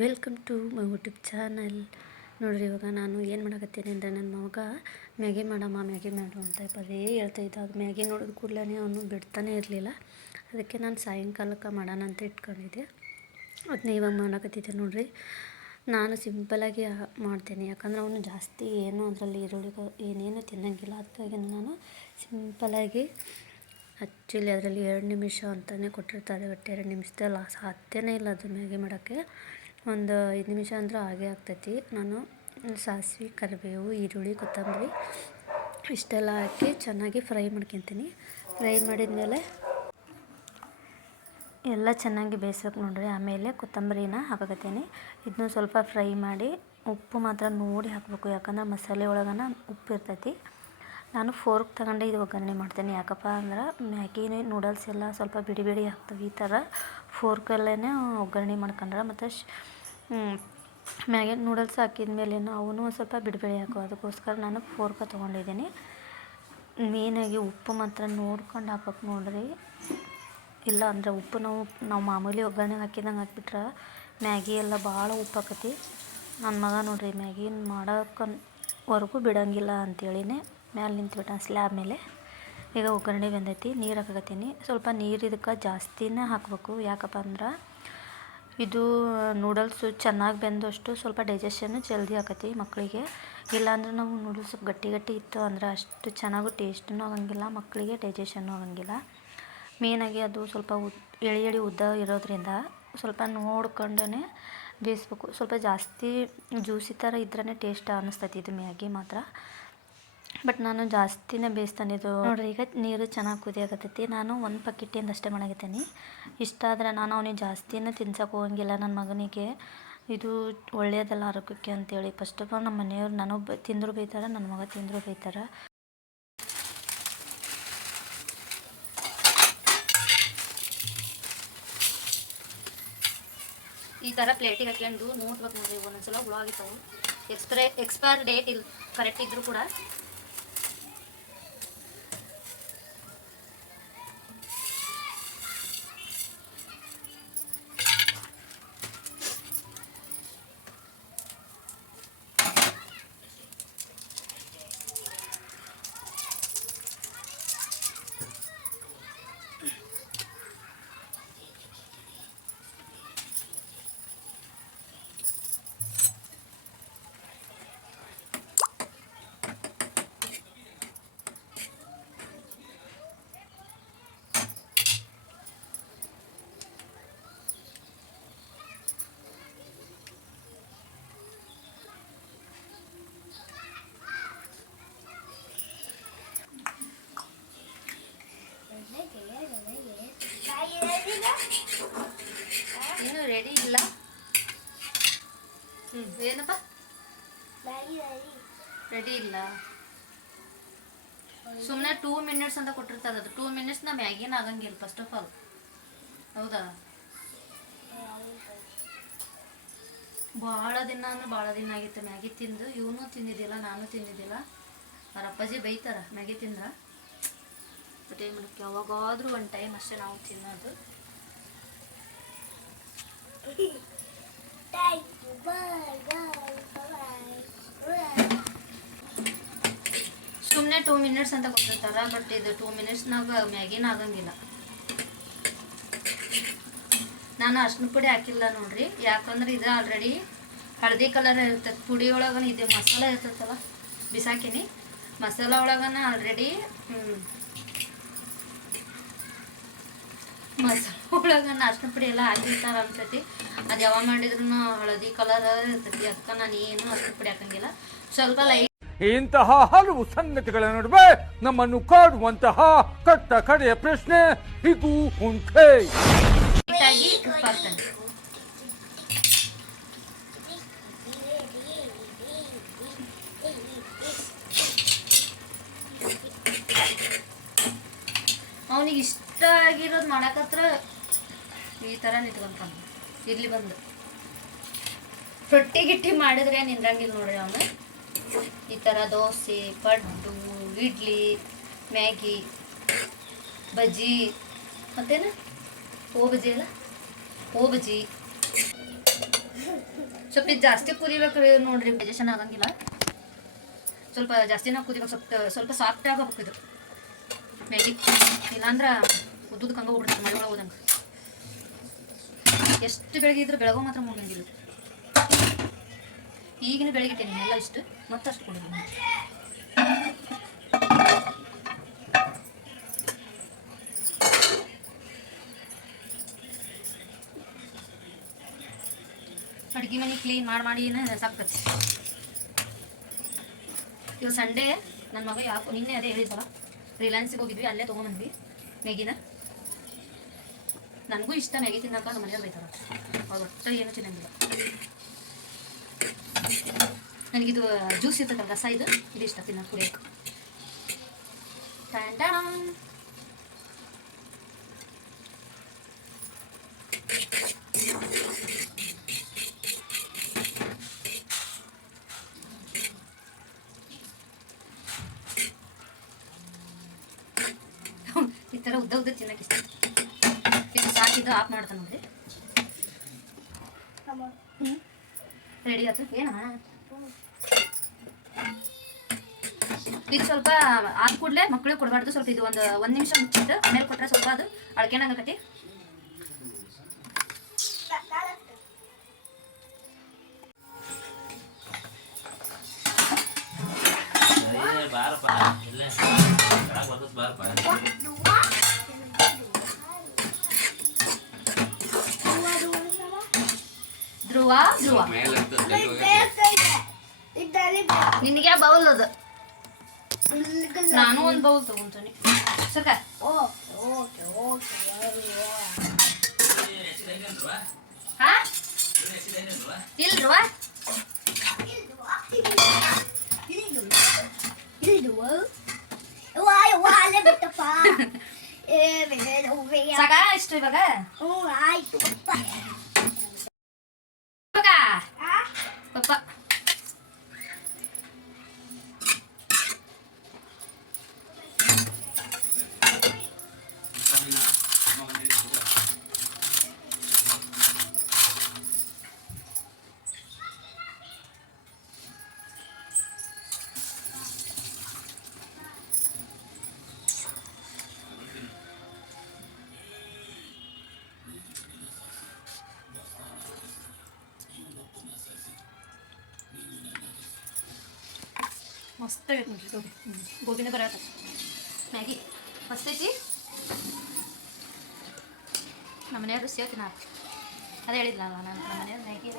Welcome to my YouTube channel. ನೋಡಿರಿ, ಇವಾಗ ನಾನು ಏನು ಮಾಡಕತ್ತೀನಿ ಅಂದರೆ, ನನ್ನ ಮಗ ಮ್ಯಾಗಿ ಮಾಡು ಅಂತ ಪದೇ ಹೇಳ್ತಾ ಇದ್ದ. ಅದು ಮ್ಯಾಗಿ ನೋಡಿದ ಕೂಡಲೇ ಅವನು ಬಿಡ್ತಾನೆ ಇರಲಿಲ್ಲ. ಅದಕ್ಕೆ ನಾನು ಸಾಯಂಕಾಲಕ್ಕೆ ಮಾಡೋಣ ಅಂತ ಇಟ್ಕೊಂಡಿದ್ದೆ. ಅದನ್ನ ಇವಾಗ ಮಾಡಕತ್ತಿದ್ದೆ. ನೋಡಿರಿ, ನಾನು ಸಿಂಪಲಾಗಿ ಮಾಡ್ತೇನೆ, ಯಾಕಂದ್ರೆ ಅವನು ಜಾಸ್ತಿ ಏನು ಅದರಲ್ಲಿ ಈರುಳ್ಳಿ ಏನೇನು ತಿನ್ನೋಂಗಿಲ್ಲ. ಅದಕ್ಕಾಗಿ ನಾನು ಸಿಂಪಲಾಗಿ ಆ್ಯಕ್ಚುಲಿ ಅದರಲ್ಲಿ 2 ನಿಮಿಷ ಅಂತಲೇ ಕೊಟ್ಟಿರ್ತಾರೆ. ಬಟ್ 2 ನಿಮಿಷದಲ್ಲಿ ಸಾಧ್ಯನೇ ಇಲ್ಲ ಅದು ಮ್ಯಾಗಿ ಮಾಡೋಕ್ಕೆ. ಒಂದು 5 ನಿಮಿಷ ಅಂದ್ರೆ ಹಾಗೇ ಆಗ್ತೈತಿ. ನಾನು ಸಾಸಿವೆ, ಕರಿಬೇವು, ಈರುಳ್ಳಿ, ಕೊತ್ತಂಬರಿ ಇಷ್ಟೆಲ್ಲ ಹಾಕಿ ಚೆನ್ನಾಗಿ ಫ್ರೈ ಮಾಡ್ಕೊತೀನಿ. ಫ್ರೈ ಮಾಡಿದ್ಮೇಲೆ ಎಲ್ಲ ಚೆನ್ನಾಗಿ ಬೇಯಿಸ್ಬೇಕು ನೋಡ್ರಿ. ಆಮೇಲೆ ಕೊತ್ತಂಬರಿನ ಹಾಕಕತ್ತೀನಿ. ಇದನ್ನು ಸ್ವಲ್ಪ ಫ್ರೈ ಮಾಡಿ ಉಪ್ಪು ಮಾತ್ರ ನೋಡಿ ಹಾಕಬೇಕು, ಯಾಕಂದ್ರೆ ಮಸಾಲೆ ಒಳಗನ ಉಪ್ಪು ಇರ್ತೈತಿ. ನಾನು ಫೋರ್ಕ್ ತಗೊಂಡು ಇದು ಒಗ್ಗರಣೆ ಮಾಡ್ತೇನೆ. ಯಾಕಪ್ಪ ಅಂದ್ರೆ ಮ್ಯಾಗಿ ನೂಡಲ್ಸ್ ಎಲ್ಲ ಸ್ವಲ್ಪ ಬಿಡಿ ಬಿಡಿ ಆಗ್ತವೆ. ಈ ಥರ ಫೋರ್ಕಲ್ಲೇ ಒಗ್ಗರಣೆ ಮಾಡ್ಕೊಂಡ್ರೆ ಮತ್ತು ಮ್ಯಾಗಿ ನೂಡಲ್ಸ್ ಹಾಕಿದ ಮೇಲೇನು ಅವನು ಸ್ವಲ್ಪ ಬಿಡಿ ಬಿಡಿ ಹಾಕೋ, ಅದಕ್ಕೋಸ್ಕರ ನಾನು ಫೋರ್ಕ ತೊಗೊಂಡಿದ್ದೀನಿ. ಮೇನಾಗಿ ಉಪ್ಪು ಮಾತ್ರ ನೋಡ್ಕೊಂಡು ಹಾಕಬೇಕು ನೋಡ್ರಿ. ಇಲ್ಲ ಅಂದರೆ ಉಪ್ಪು ನಾವು ಮಾಮೂಲಿ ಒಗ್ಗರಣೆ ಹಾಕಿದಂಗೆ ಹಾಕ್ಬಿಟ್ರೆ ಮ್ಯಾಗಿ ಎಲ್ಲ ಭಾಳ ಉಪ್ಪು ಹಾಕತಿ. ನನ್ನ ಮಗ ನೋಡ್ರಿ ಮ್ಯಾಗಿ ಮಾಡೋಕ್ಕವರೆಗೂ ಬಿಡೋಂಗಿಲ್ಲ ಅಂಥೇಳಿನೇ ಮ್ಯಾಲೆ ನಿಂತ್ಬಿಟ್ಟ ಸ್ಲ್ಯಾಬ್ ಮೇಲೆ. ಈಗ ಒಗ್ಗರಣೆ ಬಂದೈತಿ, ನೀರು ಹಾಕಕತ್ತೀನಿ. ಸ್ವಲ್ಪ ನೀರು ಇದಕ್ಕೆ ಜಾಸ್ತಿನೇ ಹಾಕಬೇಕು. ಯಾಕಪ್ಪ ಅಂದ್ರೆ ಇದು ನೂಡಲ್ಸು ಚೆನ್ನಾಗಿ ಬೆಂದಷ್ಟು ಸ್ವಲ್ಪ ಡೈಜೆಷನ್ನು ಜಲ್ದಿ ಆಕತಿ ಮಕ್ಕಳಿಗೆ. ಇಲ್ಲಾಂದ್ರೆ ನಾವು ನೂಡಲ್ಸ್ ಗಟ್ಟಿ ಇತ್ತು ಅಂದರೆ ಅಷ್ಟು ಚೆನ್ನಾಗೂ ಟೇಸ್ಟೂ ಆಗೋಂಗಿಲ್ಲ, ಮಕ್ಕಳಿಗೆ ಡೈಜೆಷನ್ನು ಆಗೋಂಗಿಲ್ಲ. ಮೇನಾಗಿ ಅದು ಸ್ವಲ್ಪ ಎಳೆ ಉದ್ದ ಇರೋದ್ರಿಂದ ಸ್ವಲ್ಪ ನೋಡ್ಕೊಂಡೇ ಬೇಯಿಸ್ಬೇಕು. ಸ್ವಲ್ಪ ಜಾಸ್ತಿ ಜ್ಯೂಸಿ ಥರ ಇದ್ರೇ ಟೇಸ್ಟ್ ಅನ್ನಿಸ್ತೈತಿ ಇದು ಮ್ಯಾಗಿ ಮಾತ್ರ. ಬಟ್ ನಾನು ಜಾಸ್ತಿನೇ ಬೇಯಿಸ್ತಾನೆ ಇದು ನೋಡಿರಿ. ಈಗ ನೀರು ಚೆನ್ನಾಗಿ ಕುದಿಯಾಕತ್ತೈತಿ. ನಾನು 1 ಬಕೆಟಿಂದ ಅಷ್ಟೇ ಮಾಡಾಕತ್ತೀನಿ. ಇಷ್ಟ ಆದರೆ ನಾನು ಅವನಿಗೆ ಜಾಸ್ತಿನೂ ತಿನ್ಸೋಕೆ ಹೋಗಂಗಿಲ್ಲ. ನನ್ನ ಮಗನಿಗೆ ಇದು ಒಳ್ಳೆಯದಲ್ಲ ಆರೋಗ್ಯಕ್ಕೆ ಅಂತೇಳಿ. ಫಸ್ಟ್ ಆಫ್ ಆಲ್ ನಮ್ಮ ಮನೆಯವ್ರು ನನಗೆ ತಿಂದರೂ ಬೈತಾರೆ, ನನ್ನ ಮಗ ತಿಂದರೂ ಬೈತಾರೆ. ಈ ಥರ ಪ್ಲೇಟಿಗೆ ಹಾಕ್ಕೊಂಡು ನೋಡ್ಬೇಕು ನೋಡಿರಿ. ಒಂದೊಂದ್ಸಲ ಹುಳ ಆಗಿರ್ತಾವೆ, ಎಕ್ಸ್ಪೈರ್ ಡೇಟ್ ಇಲ್ಲ ಕರೆಕ್ಟ್ ಇದ್ದರೂ ಕೂಡ. ಏನು ರೆಡಿ ಇಲ್ಲ. ಏನಪ್ಪ ರೆಡಿ ಇಲ್ಲ. ಸುಮ್ಮನೆ 2 ಮಿನಿಟ್ಸ್ ಅಂತ ಕೊಟ್ಟಿರ್ತಾರೆ. ಅದು 2 ಮಿನಿಟ್ಸ್ ನಾ ಮ್ಯಾಗಿನ ಆಗಂಗಿಲ್ಲ ಫಸ್ಟ್ ಆಫ್ ಆಲ್. ಹೌದಾ, ಭಾಳ ದಿನ ಅಂದ್ರೆ ಭಾಳ ದಿನ ಆಗಿತ್ತು ಮ್ಯಾಗಿ ತಿಂದು. ಇವನು ತಿಂದಿದ್ದಿಲ್ಲ, ನಾನು ತಿಂದಿದ್ದಿಲ್ಲ. ಅವ್ರ ಅಪ್ಪಾಜಿ ಬೈತಾರ ಮ್ಯಾಗಿ ತಿಂದ್ರೆ. ಬಟ್ ಏನು ಮಾಡೋಕ್ಕೆ, ಯಾವಾಗಾದರೂ 1 ಟೈಮ್ ಅಷ್ಟೇ ನಾವು ತಿನ್ನೋದು. ಸುಮ್ಮನೆ 2 ಮಿನಿಟ್ಸ್ ಅಂತ ಕೊಟ್ಟಿರ್ತಾರ. ಬಟ್ ಇದು 2 ಮಿನಿಟ್ಸ್ನಾಗ ಮ್ಯಾಗಿನ ಆಗಂಗಿಲ್ಲ. ನಾನು ಅರ್ಶಿನ ಪುಡಿ ಹಾಕಿಲ್ಲ ನೋಡ್ರಿ, ಯಾಕಂದ್ರೆ ಇದು ಆಲ್ರೆಡಿ ಹಳದಿ ಕಲರ್ ಇರ್ತದೆ. ಪುಡಿ ಒಳಗನ ಇದು ಮಸಾಲ ಇರ್ತೈತಲ್ಲ, ಬಿಸಾಕಿನಿ ಮಸಾಲ ಒಳಗನ ಆಲ್ರೆಡಿ ಮಸಾಲ ಒಳಗನ ಅರ್ಶಿನ ಪುಡಿ ಎಲ್ಲ ಹಾಕಿರ್ತಾರ ಅನ್ಸತಿ. ಅದು ಯಾವಾಗ ಮಾಡಿದ್ರು ಹಳದಿ ಕಲರ್ ಇರ್ತೈತಿ. ಅದಕ್ಕೆ ನಾನು ಏನು ಅರ್ಶಿನ ಪುಡಿ ಹಾಕಂಗಿಲ್ಲ. ಸ್ವಲ್ಪ ಲೈಟ್ ಇಂತಹ ಹಲವು ಸಂಗತಿಗಳ ನಡುವೆ ನಮ್ಮನ್ನು ಕಾಡುವಂತಹ ಕಟ್ಟ ಕಡೆಯ ಪ್ರಶ್ನೆ ಇದು ಉಂಟೆ. ಉಪ್ಪು ಹಾಕ್ತಾನೆ. ಅವನಿಗೆ ಇಷ್ಟ ಆಗಿರೋದು ಮಾಡಕತ್ರ ಈ ಥರ ನಿಂತ್ಕೊಂತಾನೆ. ಇಲ್ಲಿ ಬಂದು ರೊಟ್ಟಿ ಗಿಟ್ಟಿ ಮಾಡಿದ್ರೆ ನಿಂದ್ರಂಗಿಲ್ಲ ನೋಡ್ರಿ ಅವನು. ಈ ಥರ ದೋಸೆ, ಪಡ್ಡು, ಇಡ್ಲಿ, ಮ್ಯಾಗಿ, ಬಜ್ಜಿ, ಮತ್ತೇನು ಓ ಬಜ್ಜಿ ಅಲ್ಲ, ಓ ಬಜ್ಜಿ ಸ್ವಲ್ಪ ಇದು ಜಾಸ್ತಿ ಕುದಿಬೇಕು ನೋಡ್ರಿ, ಡೈಜೆಷನ್ ಆಗಂಗಿಲ್ಲ. ಸ್ವಲ್ಪ ಜಾಸ್ತಿನ ಕುದಿಬೇಕು, ಸ್ವಲ್ಪ ಸಾಫ್ಟ್ ಆಗಬೇಕು ಇದು ಮ್ಯಾಗಿ. ಇಲ್ಲಾಂದ್ರೆ ಉದ್ದುದಕ್ಕೆ ಹಂಗೆ ಹೋಗ್ಬಿಡ್ತಾರೆ ಮಳೆ ಒಳಗೆ ಹೋದಂಗೆ. ಎಷ್ಟು ಬೆಳಗ್ಗೆ ಇದ್ರೆ ಬೆಳಗೋ ಮಾತ್ರ ಮುಗಿಯಂಗಿಲ್ಲ. ಈಗಿನ ಬೆಳಗಿಟ್ಟೇನೆ ಎಲ್ಲ ಇಷ್ಟು ಮತ್ತಷ್ಟು ಕೊಡೋದು. ಅಡುಗೆ ಮನೆ ಕ್ಲೀನ್ ಮಾಡಿ ಸಾಕತ್ತೆ. ಇವಾಗ ಸಂಡೇ ನನ್ನ ಮಗ ಯಾಕೋ ನಿನ್ನೆ ಅದೇ ಹೇಳಿದ್ವಲ್ಲ, ರಿಲಯನ್ಸಿಗೆ ಹೋಗಿದ್ವಿ, ಅಲ್ಲೇ ತೊಗೊಂಬಂದ್ವಿ ಮ್ಯಾಗಿನ. ನನಗೂ ಇಷ್ಟ ಮ್ಯಾಗಿ ತಿನ್ನಕ, ನಮ್ಮ ಮನೆಯವ್ರು ಬೈತಾರ, ಅವ್ರು ಒಟ್ಟು ಏನೂ ತಿನ್ನಂಗಿಲ್ಲ. ನನಗಿದು ಜ್ಯೂಸ್ ಇರ್ತಕ್ಕಲ್ಲ ರಸ, ಇದು ಇಷ್ಟ ತಿನ್ನೋಕೆ ಕುಡಿಯೋಕೆ. ಈ ಥರ ಉದ್ದ ತಿನ್ನಕ್ಕೆ ಇಷ್ಟ. ಇದು ಸಾಕಿದ್ದು ಆಫ್ ಮಾಡ್ತಾನೆ ನೋಡ್ರಿ. ರೆಡಿ ಆಯ್ತು. ಏನಮ್ಮ ಇದು ಸ್ವಲ್ಪ ಆದ ಕೂಡಲೇ ಮಕ್ಕಳಿಗೆ ಕೊಡಬಾರ್ದು. ಸ್ವಲ್ಪ ಇದು ಒಂದು ನಿಮಿಷ ಮುಚ್ಚಿಟ್ಟು ಆಮೇಲೆ ಕೊಟ್ಟರೆ ಸ್ವಲ್ಪ ಅದು ಅಳ್ಕೆನಾಗಕತಿ. ಧ್ರುವ ಧ್ರುವ ನಿನಗೆ ಬೌಲ್ ಅದು, ನಾನು ಒಂದು ಬೌಲ್ ತಗೊಂತೀನಿ. ಸಕ ಹಾ ಇಲ್ರುವ ಸಾಕ ಇಷ್ಟು ಇವಾಗ. ಪಪ್ಪ ಮಸ್ತ್ ಆಗೈತೆ ನೋಡ್ರಿ ಗೋಬಿ. ಗೋಬಿನೇ ಬರತ್ತ ಮ್ಯಾಗಿ ಮಸ್ತ್ ಐತಿ. ನಮ್ಮ ಮನೆಯವರು ಸೇವ್ ತಿನ್ನ ಅದೇ ಹೇಳಿದ್ಲಲ್ಲ ನಾನು, ನಮ್ಮ ಮನೆಯವ್ರು ಮ್ಯಾಗಿ